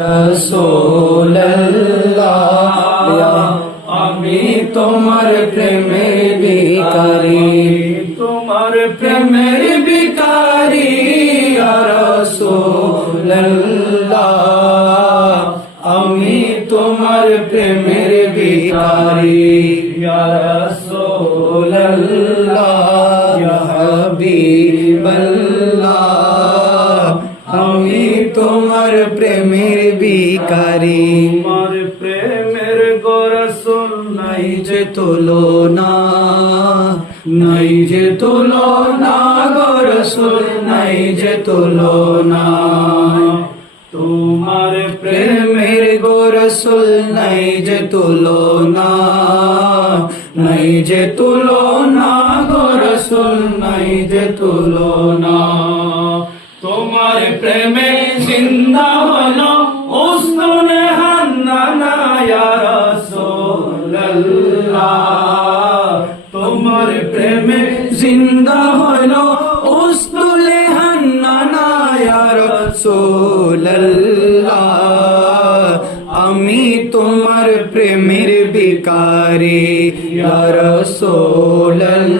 রাসূলুল্লাহ আমি তোমার প্রেমের ভিখারি, তোমার প্রেমের ভিখারি ইয়া রাসূলুল্লাহ আমি তোমার প্রেমের ভিখারি ইয়া রাসূলুল্লাহ ইয়া হাবিবাল্লাহ আমি তোমার প্রেমের ভিখারি। তোমার প্রেমের গো রাসূল নাই যে তুলনা, নাই যে তুলনা গো রাসূল নাই যে তুলনা। তোমার প্রেমের গো রাসূল নাই যে তুলনা, নাই যে তুলনা গো রাসূল নাই যে তুলনা। তোমার প্রেমে জিন্দা হলো উসনুনে হান্নানা ইয়া রাসূলুল্লাহ তোমার প্রেমে জিন্দা হলো উসনুনে হান্নানা ইয়া রাসূলুল্লাহ আমি তোমার প্রেমের ভিখারি ইয়া রাসূলুল্লাহ